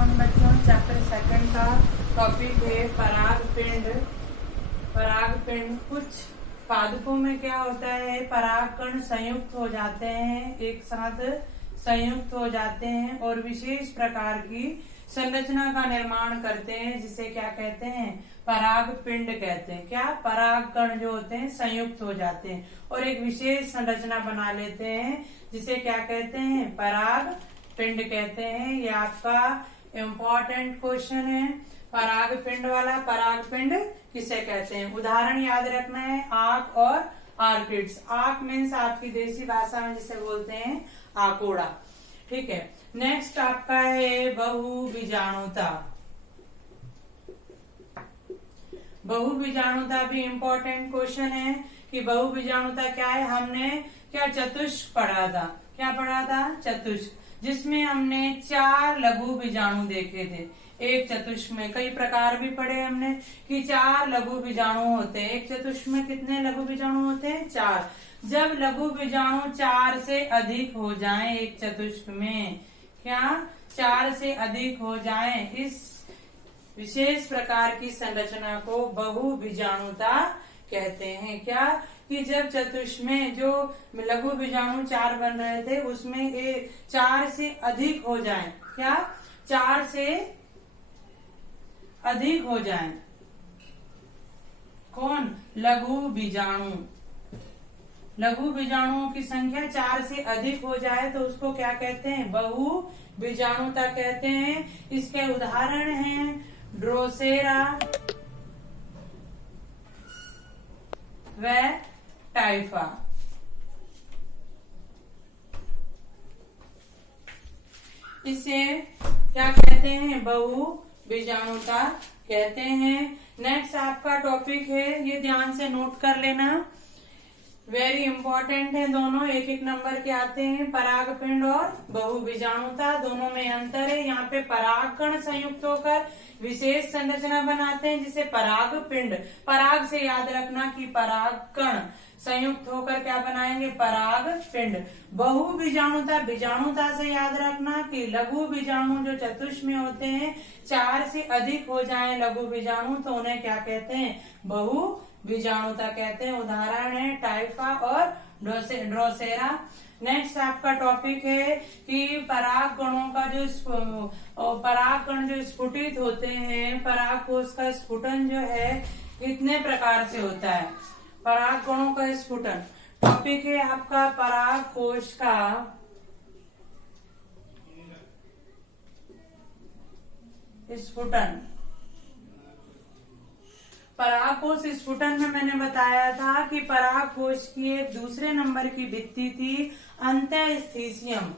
Afternoon बच्चों। Chapter second का topic है परागपिंड। परागपिंड कुछ पादपों में क्या होता है, परागकण संयुक्त हो जाते हैं, एक साथ संयुक्त हो जाते हैं और विशेष प्रकार की संरचना का निर्माण करते हैं, जिसे क्या कहते हैं, परागपिंड कहते हैं। क्या, परागकण जो होते हैं संयुक्त हो जाते हैं और एक विशेष संरचना बना लेते हैं, जिसे क्या कहते हैं, परागपिंड कहते हैं। ये आपका इम्पोर्टेंट क्वेश्चन है, परागपिंड वाला। परागपिंड किसे कहते हैं, उदाहरण याद रखना है, आक और आर्किड्स। आक मीन्स आपकी देसी भाषा में जिसे बोलते हैं आकोड़ा। ठीक है, नेक्स्ट आपका है बहुबीजाणुता। बहुबीजाणुता भी इम्पोर्टेंट क्वेश्चन है कि बहुबीजाणुता क्या है। हमने क्या चतुष्क पढ़ा था, क्या पढ़ा था, चतुष्क, जिसमें हमने 4 लघु बीजाणु देखे थे। एक चतुष्क में कई प्रकार भी पढ़े हमने कि 4 लघु बीजाणु होते हैं। एक चतुष्क में कितने लघु बीजाणु होते हैं, 4। जब लघु बीजाणु 4 से अधिक हो जाएं एक चतुष्क में, क्या 4 से अधिक हो जाएं, इस विशेष प्रकार की संरचना को बहुबीजाणुता कहते हैं। क्या कि जब चतुष्क में जो लघु बीजाणु 4 बन रहे थे उसमें 4 से अधिक हो जाएं, क्या 4 से अधिक हो जाएं, कौन, लघु बीजाणु। लघु बीजाणुओं की संख्या 4 से अधिक हो जाए तो उसको क्या कहते हैं, बहुबीजाणुता कहते हैं। इसके उदाहरण हैं ड्रोसेरा व टाइफा। इसे क्या कहते हैं, बहुबीजाणुता कहते हैं। नेक्स्ट आपका टॉपिक है, ये ध्यान से नोट कर लेना, वेरी इंपॉर्टेंट है, दोनों एक एक नंबर के आते हैं। परागपिंड और बहुबीजाणुता, दोनों में अंतर है। यहाँ पे परागकण संयुक्त होकर विशेष संरचना बनाते हैं, जिसे परागपिंड। पराग से याद रखना कि परागकण संयुक्त होकर क्या बनाएंगे, परागपिंड। बहुबीजाणुता, बीजाणुता से याद रखना कि लघु बीजाणु जो चतुष्क में होते हैं 4 से अधिक हो जाएं लघु बीजाणु तो उन्हें क्या कहते हैं, बहुबीजाणुता कहते हैं। उदाहरण है टाइफा और ड्रोसेरा। नेक्स्ट आपका टॉपिक है कि परागकणों का परागकण जो स्फुटित होते हैं, परागकोश का स्फुटन जो है कितने प्रकार से होता है, परागकणों का स्फुटन। टॉपिक है आपका परागकोश का स्फुटन। परागकोश स्फुटन में मैंने बताया था कि परागकोश की एक दूसरे नंबर की भित्ति थी अंतःस्थीशियम।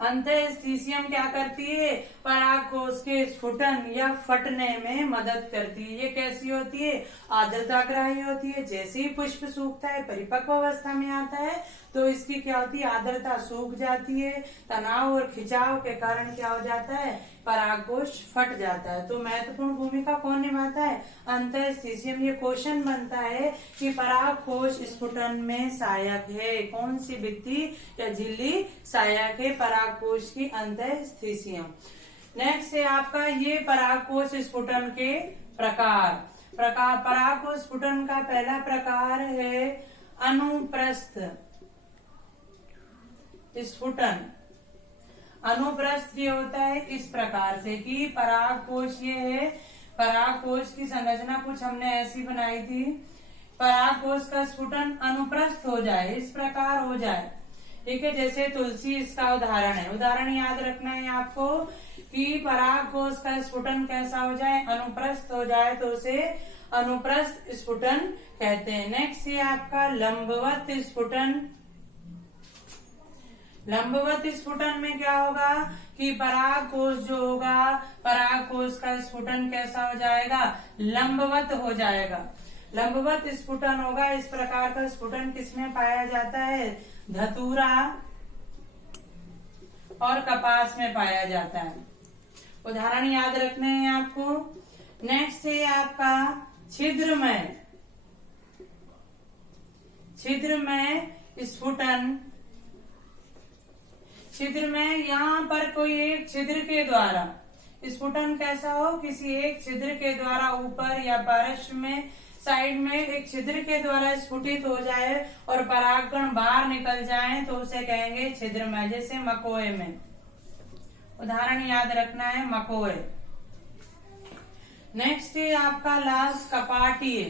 अंतःस्थीशियम क्या करती है, परागकोश के स्फुटन या फटने में मदद करती है। ये कैसी होती है, आर्द्रताग्राही होती है। जैसे ही पुष्प सूखता है, परिपक्व अवस्था में आता है, तो इसकी क्या होती है, आर्द्रता सूख जाती है। तनाव और खिंचाव के कारण क्या हो जाता है, परागकोश फट जाता है। तो महत्वपूर्ण भूमिका कौन निभाता है, अंतःस्थीशियम। ये क्वेश्चन बनता है कि परागकोश स्फुटन में सहायक है, कौन सी भित्ति या झिल्ली सहायक है, परागकोश की अंतःस्थीशियम। नेक्स्ट है आपका ये परागकोश स्फुटन के प्रकार। परागकोश स्फुटन का पहला प्रकार है अनुप्रस्थ स्फुटन। अनुप्रस्थ ये होता है इस प्रकार से कि परागकोश ये है, परागकोश की संरचना कुछ हमने ऐसी बनाई थी, परागकोश का स्फुटन अनुप्रस्थ हो जाए, इस प्रकार हो जाए। ठीक है, जैसे तुलसी इसका उदाहरण है। उदाहरण याद रखना है आपको कि परागकोश का स्फुटन कैसा हो जाए, अनुप्रस्थ हो जाए, तो उसे अनुप्रस्थ स्फुटन कहते हैं। नेक्स्ट है आपका लंबवत स्फुटन। लंबवत स्फुटन में क्या होगा कि परागकोश जो होगा, परागकोश का स्फुटन कैसा हो जाएगा, लंबवत हो जाएगा। लंबवत स्फुटन होगा। इस प्रकार का स्फुटन किसमें पाया जाता है, धतूरा और कपास में पाया जाता है। उदाहरण याद रखने हैं आपको। नेक्स्ट है आपका छिद्रमय स्फुटन। छिद्र में यहाँ पर कोई एक छिद्र के द्वारा स्फुटन कैसा हो, किसी एक छिद्र के द्वारा ऊपर या पार्श्व में साइड में एक छिद्र के द्वारा स्फुटित हो जाए और परागकण बाहर निकल जाए तो उसे कहेंगे छिद्रमय। जैसे मकोए में, उदाहरण याद रखना है मकोए। नेक्स्ट है आपका लास्ट कपाटीय।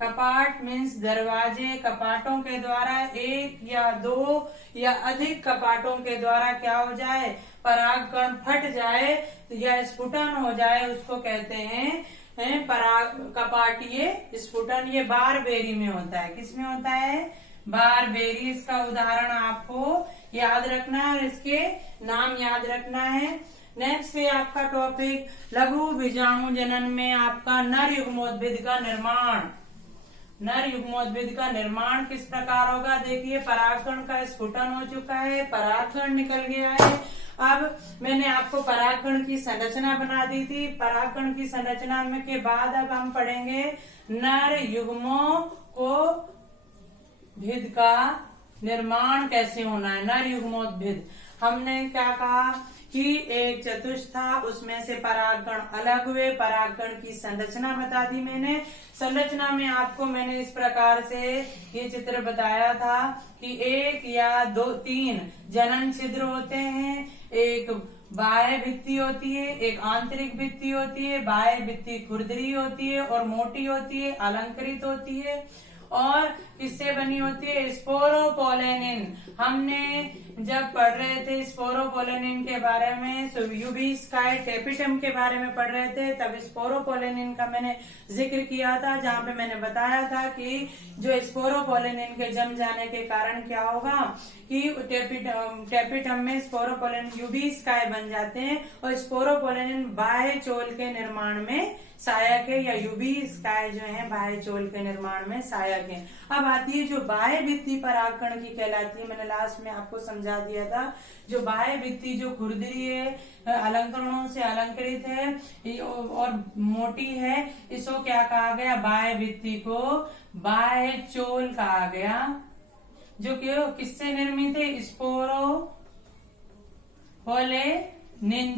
कपाट मीन्स दरवाजे, कपाटों के द्वारा एक या दो या अधिक कपाटों के द्वारा क्या हो जाए, परागकण फट जाए या स्फुटन हो जाए, उसको कहते हैं कपाटीय स्फुटन। ये बारबेरी में होता है। किसमें होता है, बारबेरी। इसका उदाहरण आपको याद रखना है और इसके नाम याद रखना है। नेक्स्ट है आपका टॉपिक लघु बीजाणु जनन में आपका नर युग्मोद्भिद का निर्माण। नर युग्मोद्भिद का निर्माण किस प्रकार होगा, देखिए परागकण का स्फुटन हो चुका है, परागकण निकल गया है। अब मैंने आपको परागकण की संरचना बना दी थी। परागकण की संरचना में के बाद अब हम पढ़ेंगे नर युग्मों को भिद का निर्माण कैसे होना है। नर युग्मोद्भिद हमने क्या कहा कि एक चतुष्था, उसमें से परागकण अलग हुए। परागकण की संरचना बता दी मैंने। संरचना में आपको मैंने इस प्रकार से ये चित्र बताया था कि एक या दो तीन जनन छिद्र होते हैं। एक बाह्य भित्ति होती है, एक आंतरिक भित्ति होती है। बाह्य भित्ति खुरदरी होती है और मोटी होती है, अलंकृत होती है और किससे बनी होती है, स्पोरोपोलेनिन। हमने जब पढ़ रहे थे स्पोरोपोलेनिन के बारे में, यूबिस्काई टेपिटम के बारे में पढ़ रहे थे, तब स्पोरोपोलेनिन का मैंने जिक्र किया था, जहाँ पे मैंने बताया था कि जो स्पोरोपोलेनिन के जम जाने के कारण क्या होगा कि टेपिटम में स्पोरोपोलेनिन यूबिस्काई बन जाते हैं और स्पोरोपोलेनिन बाह्य चोल के निर्माण में सहायक है, या यूबिस्काई जो है बाह्य चोल के निर्माण में सहायक है। अब आती है जो बाह्य भित्ति परागकण की कहलाती है। मैंने लास्ट में आपको समझा दिया था, जो बाह्य भित्ति जो खुरदरी है, अलंकरणों से अलंकृत है और मोटी है, इसको क्या कहा गया, बाह्य भित्ति को बाह्य चोल कहा गया, जो कि किससे निर्मित है, स्पोरोपोलेनिन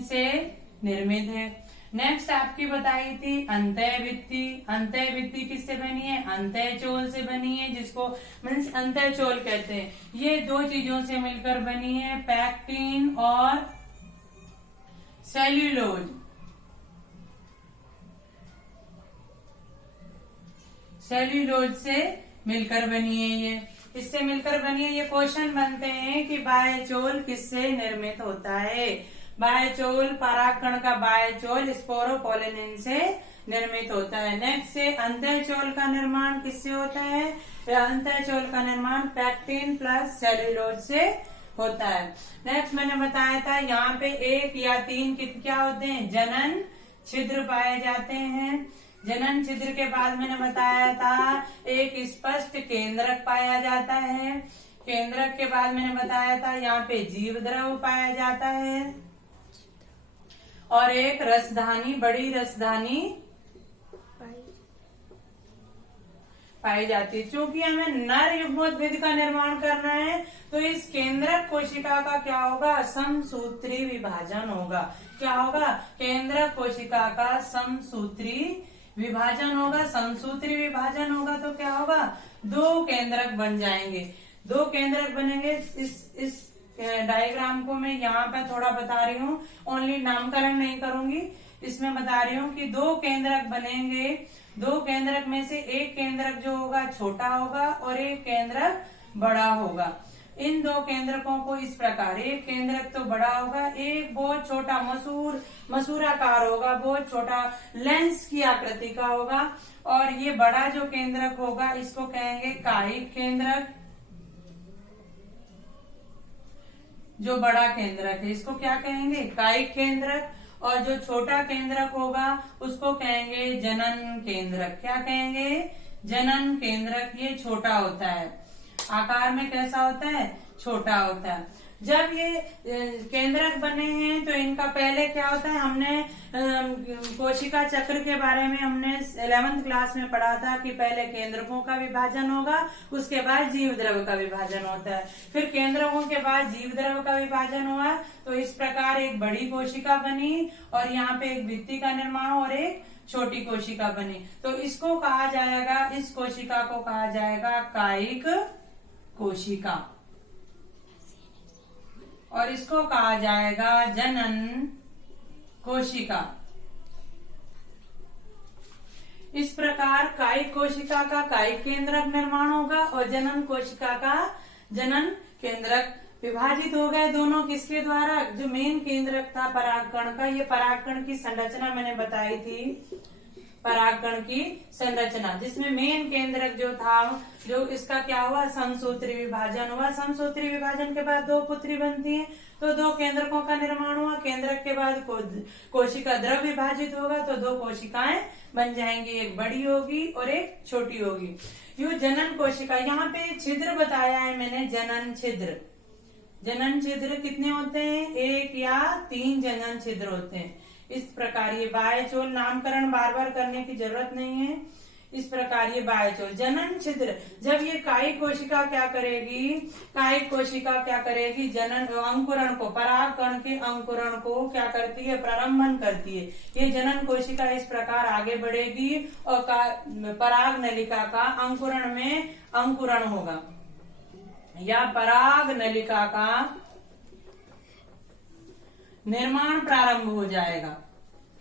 से निर्मित है। नेक्स्ट आपकी बताई थी अंतः भित्ति। अंतः भित्ति किससे बनी है, अंतः चोल से बनी है, जिसको मीन्स अंतः चोल कहते हैं। ये दो चीजों से मिलकर बनी है, पैक्टिन और सेल्यूलोज। सेल्यूलोज से मिलकर बनी है, ये इससे मिलकर बनी है। ये क्वेश्चन बनते हैं कि बाह्य चोल किससे निर्मित होता है। बाह्य चोल, परागकण का बाह्य चोल स्पोरोपोलेनिन से निर्मित होता है। नेक्स्ट से अंतः चोल का निर्माण किससे होता है, अंतः चोल का निर्माण पैक्टिन प्लस सेल्यूलोज से होता है। नेक्स्ट मैंने बताया था यहाँ पे एक या तीन क्या होते हैं, जनन छिद्र पाए जाते हैं। जनन छिद्र के बाद मैंने बताया था एक स्पष्ट केंद्रक पाया जाता है। केंद्रक के बाद मैंने बताया था यहाँ पे जीव द्रव पाया जाता है और एक रसधानी, बड़ी रसधानी पाई जाती है। क्योंकि हमें नर युग्मोद्भिद का निर्माण करना है तो इस केंद्रक कोशिका का क्या होगा, समसूत्री विभाजन होगा। क्या होगा, केंद्रक कोशिका का समसूत्री विभाजन होगा। समसूत्री विभाजन होगा तो क्या होगा, दो केंद्रक बन जाएंगे। दो केंद्रक बनेंगे। इस डायग्राम को मैं यहाँ पे थोड़ा बता रही हूँ, ओनली नामकरण नहीं करूंगी। इसमें बता रही हूँ कि दो केंद्रक बनेंगे। दो केंद्रक में से एक केंद्रक जो होगा छोटा होगा और एक केंद्रक बड़ा होगा। इन दो केंद्रकों को इस प्रकार, एक केंद्रक तो बड़ा होगा, एक बहुत छोटा मसूराकार होगा, बहुत छोटा लेंस की आकृति का होगा। और ये बड़ा जो केंद्रक होगा इसको कहेंगे कायिक केंद्रक। जो बड़ा केंद्रक है इसको क्या कहेंगे, कायिक केंद्रक। और जो छोटा केंद्रक होगा उसको कहेंगे जनन केंद्रक। क्या कहेंगे, जनन केंद्रक। ये छोटा होता है, आकार में कैसा होता है, छोटा होता है। जब ये केंद्रक बने हैं तो इनका पहले क्या होता है, हमने कोशिका चक्र के बारे में हमने 11th क्लास में पढ़ा था कि पहले केंद्रकों का विभाजन होगा, उसके बाद जीव द्रव का विभाजन होता है, फिर केंद्रकों के बाद जीव द्रव का विभाजन हुआ। तो इस प्रकार एक बड़ी कोशिका बनी और यहाँ पे एक भित्ति का निर्माण और एक छोटी कोशिका बनी। तो इसको कहा जाएगा, इस कोशिका को कहा जाएगा कायिक कोशिका और इसको कहा जाएगा जनन कोशिका। इस प्रकार कायिक कोशिका का कायिक केंद्रक निर्माण होगा और जनन कोशिका का जनन केंद्रक। विभाजित हो गए दोनों किसके द्वारा, जो मेन केंद्रक था परागकण का, ये परागकण की संरचना मैंने बताई थी, परागकण की संरचना, जिसमें मेन केंद्रक जो था, जो इसका क्या हुआ, समसूत्री विभाजन हुआ। समसूत्री विभाजन के बाद दो पुत्री बनती हैं, तो दो केंद्रकों का निर्माण हुआ। केंद्रक के बाद कोशिका द्रव विभाजित होगा तो दो कोशिकाएं बन जाएंगी, एक बड़ी होगी और एक छोटी होगी। यो जनन कोशिका, यहाँ पे छिद्र बताया है मैंने, जनन छिद्र। जनन छिद्र कितने होते हैं, 1 या 3 जनन छिद्र होते हैं। इस प्रकार ये बाह्यचोल, नामकरण बार बार करने की जरूरत नहीं है। इस प्रकार ये बाह्यचोल, जनन छिद्र। जब ये कायिक कोशिका क्या करेगी, कायिक कोशिका क्या करेगी, जनन अंकुरण को, परागकण के अंकुरण को क्या करती है, प्रारंभन करती है। ये जनन कोशिका इस प्रकार आगे बढ़ेगी और पराग नलिका का अंकुरण में अंकुरण होगा या पराग नलिका का निर्माण प्रारंभ हो जाएगा।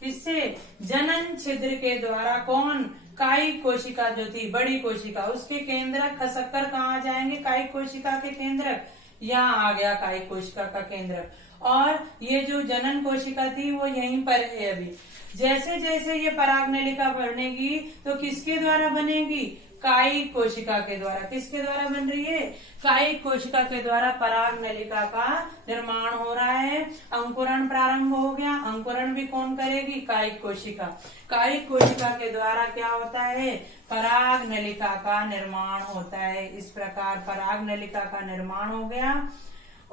किससे, जनन छिद्र के द्वारा। कौन, कायिक कोशिका जो थी, बड़ी कोशिका, उसके केंद्रक खसककर कहाँ आ जाएंगे, कायिक कोशिका के केंद्रक, यहाँ आ गया कायिक कोशिका का केंद्रक। और ये जो जनन कोशिका थी वो यहीं पर है अभी। जैसे जैसे ये पराग नलिका बनेगी तो किसके द्वारा बनेगी, कायिक कोशिका के द्वारा। किसके द्वारा बन रही है, कायिक कोशिका के द्वारा पराग नलिका का निर्माण हो रहा है। अंकुरण प्रारंभ हो गया। अंकुरण भी कौन करेगी, कायिक कोशिका। कायिक कोशिका के द्वारा क्या होता है, पराग नलिका का निर्माण होता है। इस प्रकार पराग नलिका का निर्माण हो गया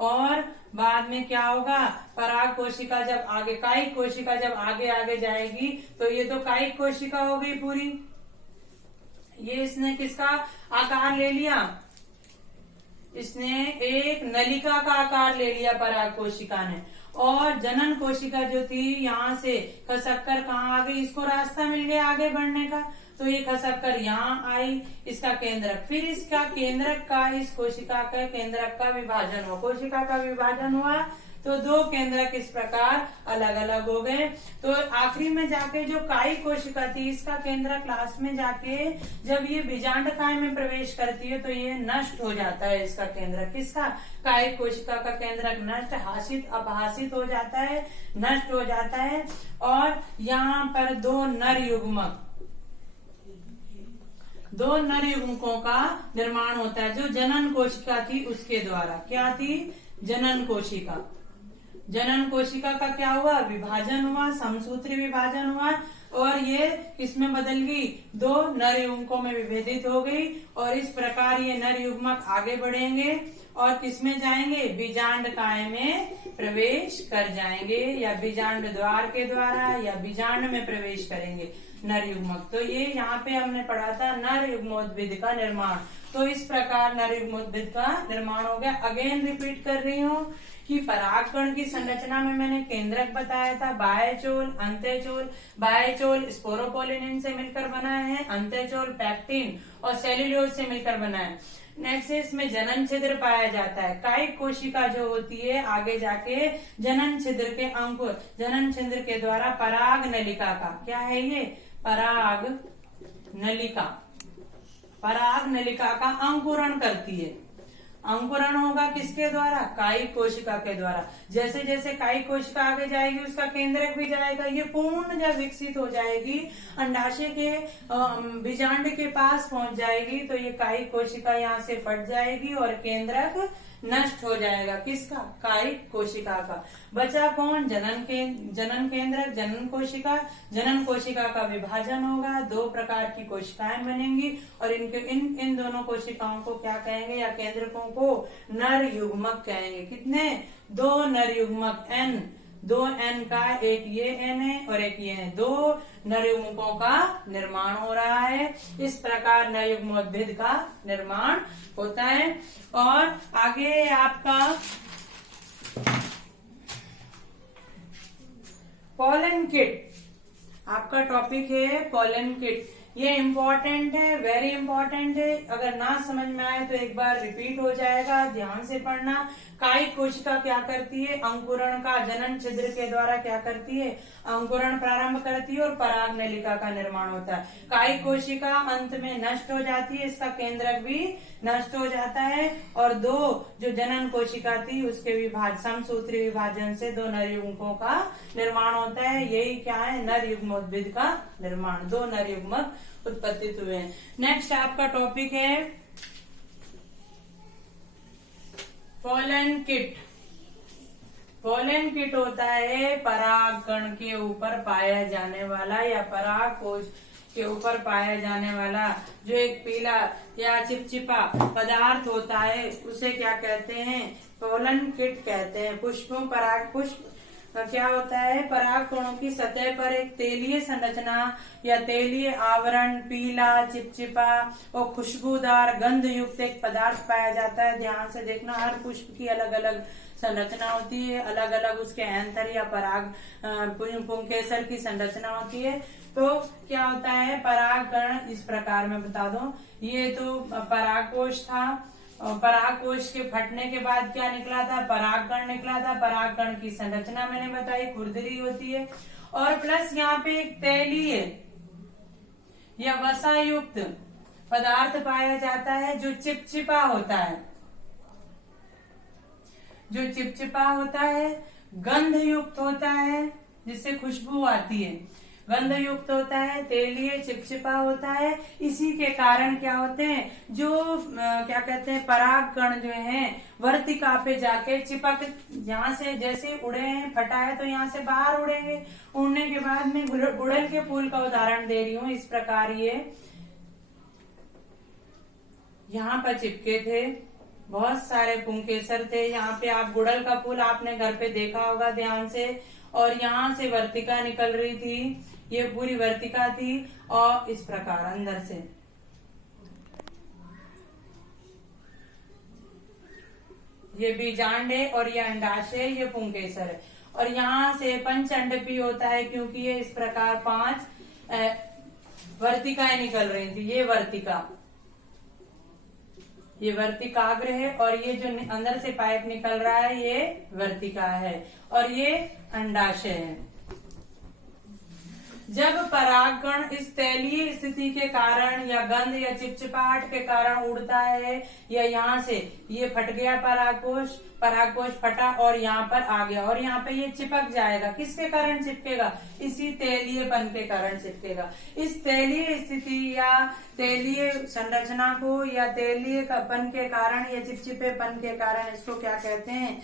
और बाद में क्या होगा, पराग कोशिका जब आगे, कायिक कोशिका जब आगे आगे जाएगी तो ये तो कायिक कोशिका हो गई पूरी। ये इसने किसका आकार ले लिया, इसने एक नलिका का आकार ले लिया पराग कोशिका ने। और जनन कोशिका जो थी यहाँ से खसककर कहाँ आ गई, इसको रास्ता मिल गया आगे बढ़ने का, तो ये खसककर यहाँ आई, इसका केंद्रक। फिर इसका केंद्रक का, इस कोशिका का केंद्रक का विभाजन हुआ, कोशिका का विभाजन हुआ तो दो केंद्रक इस प्रकार अलग अलग हो गए। तो आखिरी में जाके जो कायिक कोशिका थी, इसका केंद्रक लास्ट में जाके जब ये बीजांडकाय में प्रवेश करती है तो ये नष्ट हो जाता है। इसका केंद्रक, किसका, कायिक कोशिका का केंद्रक नष्ट, हासित अपहासित हो जाता है, नष्ट हो जाता है। और यहाँ पर दो नर युग्मकों का निर्माण होता है, जो जनन कोशिका थी उसके द्वारा। क्या थी, जनन कोशिका। जनन कोशिका का क्या हुआ, विभाजन हुआ, समसूत्री विभाजन हुआ और ये किसमें बदल गई, दो नर युग्मकों में विभेदित हो गई। और इस प्रकार ये नर युग्मक आगे बढ़ेंगे और किसमें जाएंगे, बीजांडकाय में प्रवेश कर जाएंगे या बीजांड द्वार के द्वारा या बीजांड में प्रवेश करेंगे नर युग्मक। तो ये यहाँ पे हमने पढ़ा था नर युग्मोद्भिद का निर्माण। तो इस प्रकार नर युग्मोद्भिद का निर्माण हो गया। अगेन रिपीट कर रही हूँ कि परागकण की संरचना में मैंने केंद्रक बताया था, बाह्यचोल, अंत्यचोल। बाह्यचोल स्पोरोपोलिनिन से मिलकर बना है, अंत्यचोल पैक्टिन और सेल्यूलोज से मिलकर बना है। नेक्स्ट इसमें जनन छिद्र पाया जाता है। कायिक कोशिका जो होती है आगे जाके जनन छिद्र के अंकुर, जनन छिद्र के द्वारा पराग नलिका का, क्या है ये, पराग नलिका, पराग नलिका का अंकुरण करती है। अंकुरण होगा किसके द्वारा, कायिक कोशिका के द्वारा। जैसे जैसे कायिक कोशिका आगे जाएगी उसका केंद्रक भी जाएगा। ये पूर्ण जब विकसित हो जाएगी, अंडाशय के बीजांड के पास पहुंच जाएगी तो ये कायिक कोशिका यहाँ से फट जाएगी और केंद्रक नष्ट हो जाएगा। किसका? कायिक कोशिका का। बचा कौन? जनन केंद्रक, जनन कोशिका। जनन कोशिका का विभाजन होगा, 2 प्रकार की कोशिकाएं बनेंगी और इनके इन दोनों कोशिकाओं को क्या कहेंगे या केंद्रकों को नर युग्मक कहेंगे। कितने? 2 नर युग्मक, N, 2 N का, एक ये N है और एक ये है, 2 नर युग्मकों का निर्माण हो रहा है। इस प्रकार नर युग्मोद्भिद का निर्माण होता है। और आगे आपका पॉलन किट, आपका टॉपिक है पॉलन किट। ये इम्पोर्टेंट है, वेरी इम्पोर्टेंट है। अगर ना समझ में आए तो एक बार रिपीट हो जाएगा, ध्यान से पढ़ना। कायिक कोशिका क्या करती है? अंकुरण का, जनन छिद्र के द्वारा क्या करती है? अंकुरण प्रारंभ करती है और पराग नलिका का निर्माण होता है। कायिक कोशिका अंत में नष्ट हो जाती है, इसका केंद्रक भी नष्ट हो जाता है और 2 जो जनन कोशिका थी उसके समसूत्री विभाजन से 2 नर युग्मकों का निर्माण होता है। यही क्या है? नर युग्मोद्भिद का निर्माण, 2 नर युग्मक उत्पत्तित हुए हैं। नेक्स्ट आपका टॉपिक है पॉलन किट। पॉलन किट होता है परागकण के ऊपर पाया जाने वाला या पराग कोश के ऊपर पाया जाने वाला जो एक पीला या चिपचिपा पदार्थ होता है, उसे क्या कहते हैं? पॉलन किट कहते हैं। पुष्पों, पराग पुष्प क्या होता है? पराग कणों की सतह पर एक तेलीय संरचना या तेलीय आवरण, पीला, चिपचिपा और खुशबूदार गंध युक्त एक पदार्थ पाया जाता है। ध्यान से देखना, हर पुष्प की अलग अलग संरचना होती है, अलग अलग उसके एंथर या पराग पुंकेसर की संरचना होती है। तो क्या होता है? परागकण इस प्रकार में बता दो। ये तो परागकोश था और परागकोश के फटने के बाद क्या निकला था? परागकण निकला था। परागकण की संरचना मैंने बताई, खुरदरी होती है और प्लस यहाँ पे एक तैलीय या वसा युक्त पदार्थ पाया जाता है जो चिपचिपा होता है, जो चिपचिपा होता है, गंध युक्त होता है, जिससे खुशबू आती है, गंध युक्त होता है, तेलीय चिपचिपा होता है। इसी के कारण क्या होते हैं? जो क्या कहते हैं? परागकण जो है वर्तिका पे जाके चिपक, यहाँ से जैसे उड़े हैं, फटा है तो यहाँ से बाहर उड़ेंगे। उड़ने के बाद में गुड़हल के फूल का उदाहरण दे रही हूँ। इस प्रकार ये यहाँ पर चिपके थे, बहुत सारे पुंकेसर थे। यहाँ पे आप गुड़हल का फूल आपने घर पे देखा होगा ध्यान से, और यहाँ से वर्तिका निकल रही थी, ये पूरी वर्तिका थी और इस प्रकार अंदर से ये बीजांड है और ये अंडाशय है, ये पुंकेसर है। और यहाँ से पंचअंडपी होता है क्योंकि ये इस प्रकार 5 वर्तिकाएं निकल रही थी। ये वर्तिकाग्र है और ये जो अंदर से पाइप निकल रहा है ये वर्तिका है और ये अंडाशय है। जब परागकण इस तैलीय स्थिति के कारण या गंध या चिपचिपाहट के कारण उड़ता है या यहाँ से ये फट गया परागकोश फटा और यहाँ पर आ गया और यहाँ पे ये चिपक जाएगा। किसके कारण चिपकेगा? इसी तैलीयपन के कारण चिपकेगा। इस तैलीय स्थिति या तैलीय संरचना को या तैलीयपन के कारण या चिपचिपेपन के कारण इसको क्या कहते हैं?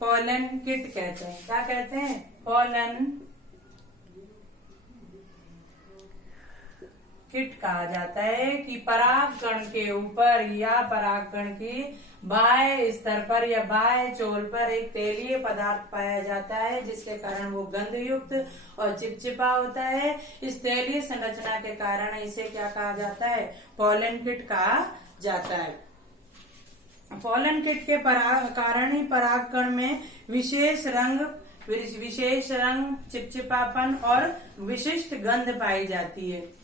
पॉलन किट कहते हैं। क्या कहते हैं? पॉलन किट कहा जाता है कि परागकण के ऊपर या परागकण की बाह्य स्तर पर या बाह्य चोल पर एक तैलीय पदार्थ पाया जाता है जिसके कारण वो गंध युक्त और चिपचिपा होता है। इस तैलीय संरचना के कारण इसे क्या कहा जाता है? पॉलन किट कहा जाता है। पॉलन किट के कारण ही परागकण में विशेष रंग, चिपचिपापन और विशिष्ट गंध पाई जाती है।